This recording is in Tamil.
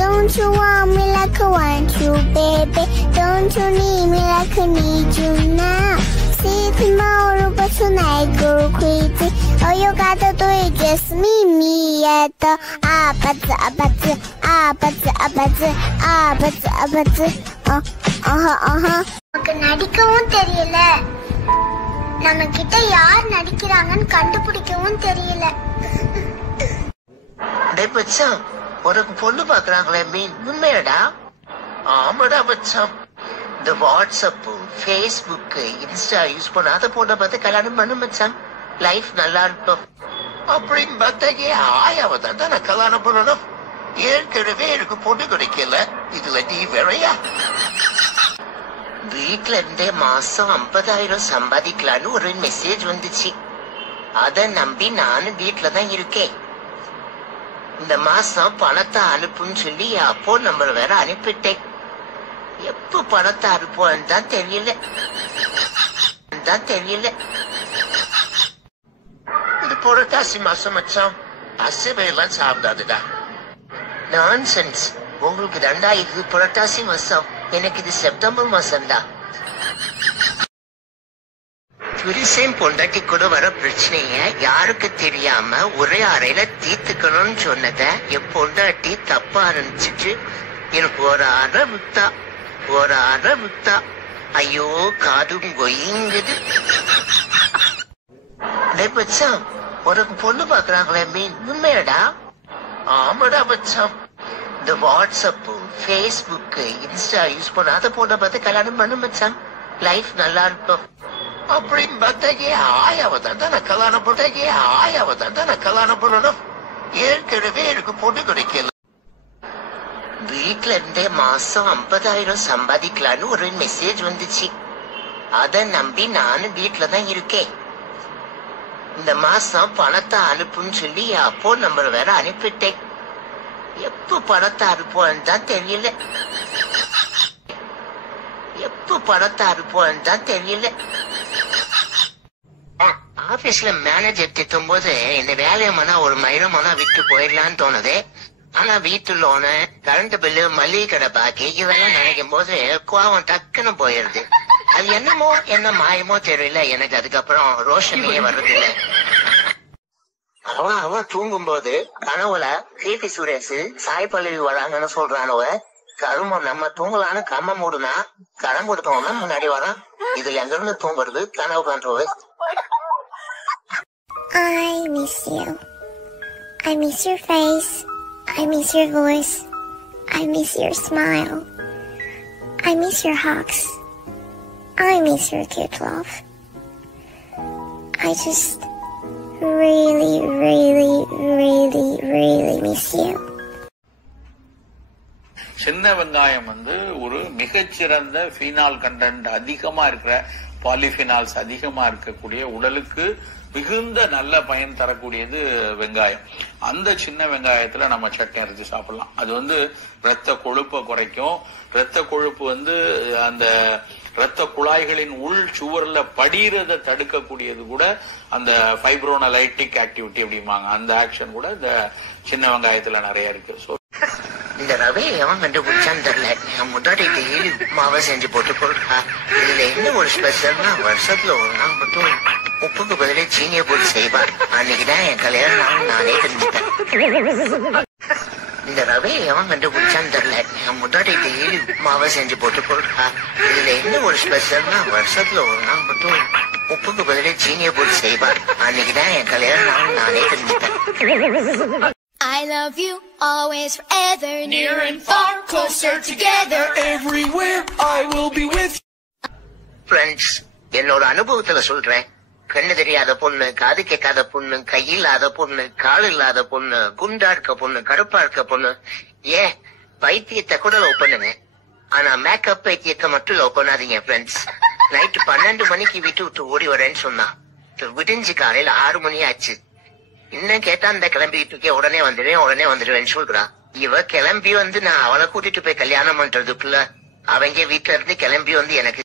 Don't you want me like I want you, baby? Don't you need me like I need you now? See tomorrow, but tonight go crazy. Oh, you gotta do it, just meet me at the Abazi. நமக்கு நடிக்கவும் தெரியல, நம்ம கிட்ட யார் நடிக்கிறாங்கன்னு கண்டுபிடிக்கவும் தெரியல. மச்சான், உனக்கு பொண்ணு பாக்குறாங்களே மீன் உண்மையடா? ஆமாடா மச்சான். இந்த வாட்ஸ்அப், ஃபேஸ்புக், இன்ஸ்டா யூஸ் பண்ணாத பொண்ணை பார்த்து கல்யாணம் பண்ணு மச்சான், லைஃப் நல்லா இருக்கும் அப்படின்னு பார்த்தாக்கே ஆயாவை தான் நான் கல்யாணம் பண்ணணும். ஏற்கனவே எனக்கு பொண்ணு கிடைக்கல, இதுல நீ வேறையா? வீட்டுல இருந்தே மாசம் 50,000 சம்பாதிக்கலான்னு ஒரு மெசேஜ் வந்துச்சு. அத நம்பி நானும் வீட்டுலதான் இருக்கேன். இந்த மாசம் பணத்தை அனுப்புன்னு சொல்லி அப்போ நம்பர் வேற அனுப்பிட்டேன். எப்ப பணத்தை அனுப்புவான்னு தான் தெரியல. இது புரட்டாசி மாசம் மச்சான், அசைவையெல்லாம் சாப்பிடாதுடா. நான்சென்ஸ், உங்களுக்கு தாண்டா இது புரட்டாசி மாசம், எனக்கு இது செப்டம்பர் மாசம்டா. புருஷன் பொண்டாட்டி கூட வர பிரச்சனைய யாருக்கு தெரியாம ஒரே அறையில தீர்த்துக்கணும்னு சொன்னத என் பொண்டாட்டி தப்பா ஆரம்பிச்சுட்டு எனக்கு ஒரு அறை விட்டா. ஐயோ காதும் கொய்யுங்குது. மச்சான், உனக்கு பொண்ணு பாக்குறாங்களே மீன் உண்மையடா? ஆமாடா மச்சான். இந்த வாட்ஸ்அப், ஃபேஸ்புக், இன்ஸ்டா யூஸ் பண்ணாத பொண்ணை பார்த்து கல்யாணம் பண்ணு மச்சான், லைஃப் நல்லா இருக்கும் அப்படின்னு பார்த்தாக்கே ஆயாவை தான் நான் கல்யாணம் பண்ணணும். ஏற்கனவே எனக்கு பொண்ணு கிடைக்கல. வீட்டுல இருந்தே மாசம் 50,000 சம்பாதிக்கலான்னு ஒரு மெசேஜ் வந்துச்சு. அத நம்பி நானும் வீட்டுலதான் இருக்கேன். இந்த மாசம் பணத்தை அனுப்புன்னு சொல்லி அப்போ நம்பர் வேற அனுப்பிட்டேன். எப்ப பணத்தை அனுப்புவான்னு தான் தெரியல. ஆபீஸ்ல மேனேஜர் திட்டும் போது இந்த வேலையை மனா ஒரு மயிரமானா விட்டு போயிடலான்னு தோணுது. ஆனா வீட்டு லோனு, கரண்ட் பில்லு, மளிகை கடை பாக்கி இதெல்லாம் நினைக்கும் போது கோவம் டக்குன்னு போயிருது. அது என்ன மாயமோ தெரியல எனக்கு. அதுக்கப்புறம் ரோஷனையே வர்றது இல்ல. அவன் தூங்கும் போது கனவுல கீர்த்தி சுரேஷ், சாய் பல்லவி வராங்கன்னு சொல்றானவ. கருமம், நம்ம தூங்கலான்னு கம்ம மூடுனா கடன் கொடுத்தவங்க முன்னாடி வரான். இதுல எங்க இருந்து தூங்குறது? கனவு காண்றது. I miss you. I miss your face. I miss your voice. I miss your smile. I miss your hugs. I miss your cute love. I just really miss you. சின்ன வெங்காயம் ஒரு மிகச்சிறந்த ஃபீனால் கண்டென்ட் அதிகமா இருக்கிற, பாலிஃபினால்ஸ் அதிகமா இருக்கக்கூடிய, உடலுக்கு மிகுந்த நல்ல பயன் தரக்கூடியது வெங்காயம். அந்த சின்ன வெங்காயத்துல நம்ம சட்னி அரைச்சு சாப்பிடலாம். அது இரத்த கொழுப்பை குறைக்கும். இரத்த கொழுப்பு அந்த இரத்த குழாய்களின் உள் சுவர்ல படிகிறத தடுக்கக்கூடியது கூட அந்த ஃபைப்ரோனலைட்டிக் ஆக்டிவிட்டி அப்படிம்பாங்க. அந்த ஆக்ஷன் கூட இந்த சின்ன வெங்காயத்துல நிறைய இருக்கு. இந்த ரவையை எவன் கண்டுபிடிச்சான்னு தெரியல. என் முன்னாடி டெய்லி உப்புமாவை செஞ்சு போட்டு கொடுத்தா. இதுல என்ன ஒரு ஸ்பெஷல்னா, வருஷத்துல ஒரு நாள் மட்டும் உப்புக்கு பதிலே சீனியை போட்டு செய்வான். அன்னைக்குதான் என் கல்யாணம் நானே தெரிஞ்சுட்டேன். இந்த ரவையை எவன் கண்டுபிடிச்சான்னு தெரியல. என் முன்னாடி டெய்லி உப்புமாவை செஞ்சு போட்டு கொடுத்தா. இதுல என்ன ஒரு ஸ்பெஷல்னா, வருஷத்துல ஒரு நாள் மட்டும் உப்புக்கு பதிலே சீனியை போட்டு செய்வான். அன்னைக்குதான் என் கல்யாணம் நானே தெரிஞ்சுட்டேன். I love you always, forever, near and far, closer together, everywhere I will be with you. Friends, என்னோட அனுபவத்துல சொல்றேன். கண்ணு தெரியாத பொண்ணு, காது கேட்காத பொண்ணு, கை இல்லாத பொண்ணு, கால் இல்லாத பொண்ணு, குண்டா இருக்க பொண்ணு, கருப்பா இருக்க பொண்ணு, ஏன் பைத்தியத்தை கூட லவ் பண்ணுங்க. ஆனா மேக்கப் பைத்தியத்தை மட்டும் லவ் பண்ணாதீங்க ஃப்ரெண்ட்ஸ். நைட்டு 12 மணிக்கு விட்டு ஓடி வரேன்னு சொன்னா, விடிஞ்சு காலையில 6 மணி ஆச்சு. இன்னும் கேட்டா அந்த கிளம்பிட்டு இருக்கே, உடனே வந்துடுவேன்னு சொல்றா. இவ கிளம்பி நான் அவளை கூட்டிட்டு போய் கல்யாணம் பண்றதுக்குள்ள அவங்க வீட்டுல இருந்து கிளம்பி எனக்கு